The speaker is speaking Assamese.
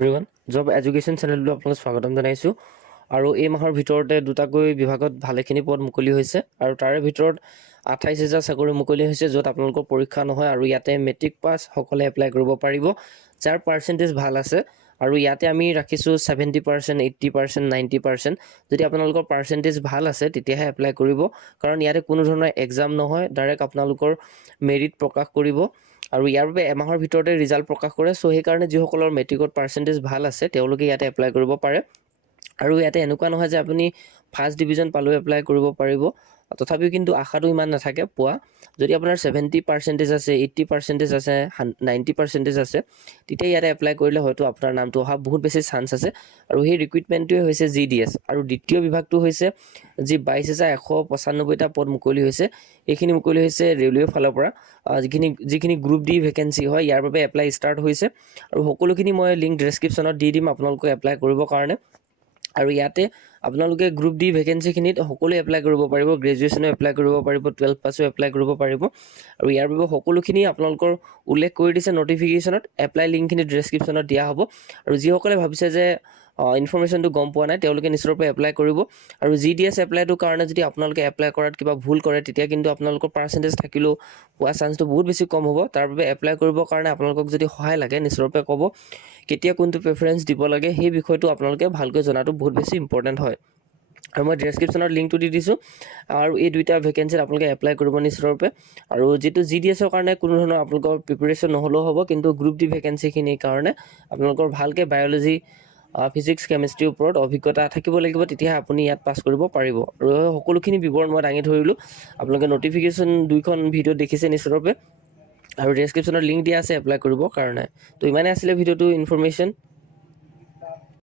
এভৰিৱান জব এডুকেশ্যন চেনেলটো আপোনালোক স্বাগতম জনাইছোঁ আৰু এই মাহৰ ভিতৰতে দুটাকৈ বিভাগত ভালেখিনি পদ মুকলি হৈছে আৰু তাৰে ভিতৰত 28,000 চাকৰি মুকলি হৈছে য'ত আপোনালোকৰ পৰীক্ষা নহয় আৰু ইয়াতে মেট্ৰিক পাছ সকলে এপ্লাই কৰিব পাৰিব যাৰ পাৰ্চেণ্টেজ ভাল আছে আৰু ইয়াতে আমি ৰাখিছোঁ 70%, 80%, 90%। যদি আপোনালোকৰ পাৰ্চেণ্টেজ ভাল আছে তেতিয়াহে এপ্লাই কৰিব, কাৰণ ইয়াতে কোনো ধৰণৰ এক্সাম নহয়, ডাইৰেক্ট আপোনালোকৰ মেৰিট প্ৰকাশ কৰিব আৰু ইয়াৰ বাবে এমাহৰ ভিতৰতে ৰিজাল্ট প্ৰকাশ কৰে। চ' সেইকাৰণে যিসকলৰ মেট্ৰিকত পাৰ্চেণ্টেজ ভাল আছে তেওঁলোকে ইয়াতে এপ্লাই কৰিব পাৰে আৰু ইয়াতে এনেকুৱা নহয় যে আপুনি ফাৰ্ষ্ট ডিভিজন পালেও এপ্লাই কৰিব পাৰিব, তথাপিও কিন্তু আশাটো ইমান নাথাকে পোৱা। যদি আপোনাৰ 70% আছে, 80% আছে, 90% আছে, তেতিয়া ইয়াতে এপ্লাই কৰিলে হয়তো আপোনাৰ নামটো অহা বহুত বেছি চান্স আছে আৰু সেই ৰিক্ৰুইটমেণ্টটোৱে হৈছে GDS আৰু দ্বিতীয় বিভাগটো হৈছে যি 22,195টা পদ মুকলি হৈছে। এইখিনি মুকলি হৈছে ৰেলৱে ফালৰ পৰা, যিখিনি গ্ৰুপ ডি ভেকেঞ্চি হয় ইয়াৰ বাবে এপ্লাই ষ্টাৰ্ট হৈছে আৰু সকলোখিনি মই লিংক ডেছক্ৰিপশ্যনত দি দিম আপোনালোকে এপ্লাই কৰিবৰ কাৰণে। আৰু ইয়াতে আপোনালোকে গ্ৰুপ ডি ভেকেঞ্চিখিনিত সকলোৱে এপ্লাই কৰিব পাৰিব, গ্ৰেজুৱেশ্যনো এপ্লাই কৰিব পাৰিব, 12 পাছো এপ্লাই কৰিব পাৰিব আৰু ইয়াৰ বাবে সকলোখিনি আপোনালোকৰ উল্লেখ কৰি দিছে নটিফিকেশ্যনত। এপ্লাই লিংকখিনি ডেছক্ৰিপশ্যনত দিয়া হ'ব আৰু যিসকলে ভাবিছে যে ইনফৰ্মেশ্যনটো গম পোৱা নাই তেওঁলোকে নিশ্চয়কৈ এপ্লাই কৰিব আৰু GDS এপ্লাইটোৰ কাৰণে যদি আপোনালোকে এপ্লাই কৰাত কিবা ভুল কৰে তেতিয়া কিন্তু আপোনালোকৰ পাৰ্চেণ্টেজ থাকিলেও পোৱা চান্সটো বহুত বেছি কম হ'ব। তাৰ বাবে এপ্লাই কৰিবৰ কাৰণে আপোনালোকক যদি সহায় লাগে নিশ্চয়কৈ ক'ব, কেতিয়া কোনটো প্ৰেফাৰেঞ্চ দিব লাগে সেই বিষয়টো আপোনালোকে ভালকৈ জনাটো বহুত বেছি ইম্পৰ্টেণ্ট হয় আৰু মই ডেছক্ৰিপশ্যনত লিংকটো দি দিছোঁ আৰু এই দুইটা ভেকেঞ্চিত আপোনালোকে এপ্লাই কৰিব নিশ্চয়ৰূপে। আৰু যিটো GDSৰ কাৰণে কোনো ধৰণৰ আপোনালোকৰ প্ৰিপেৰেশ্যন নহ'লেও হ'ব, কিন্তু গ্ৰুপ ডি ভেকেঞ্চিখিনিৰ কাৰণে আপোনালোকৰ ভালকৈ বায়'লজি, ফিজিক্স, কেমেষ্ট্ৰিৰ ওপৰত অভিজ্ঞতা থাকিব লাগিব, তেতিয়াহে আপুনি ইয়াত পাছ কৰিব পাৰিব। আৰু সকলোখিনি বিৱৰণ মই দাঙি ধৰিলোঁ, আপোনালোকে নটিফিকেশ্যন দুইখন ভিডিঅ' দেখিছে নিশ্চয়ৰূপে আৰু ডেছক্ৰিপশ্যনত লিংক দিয়া আছে এপ্লাই কৰিবৰ কাৰণে। তো ইমানেই আছিলে ভিডিঅ'টো ইনফৰ্মেশ্যন।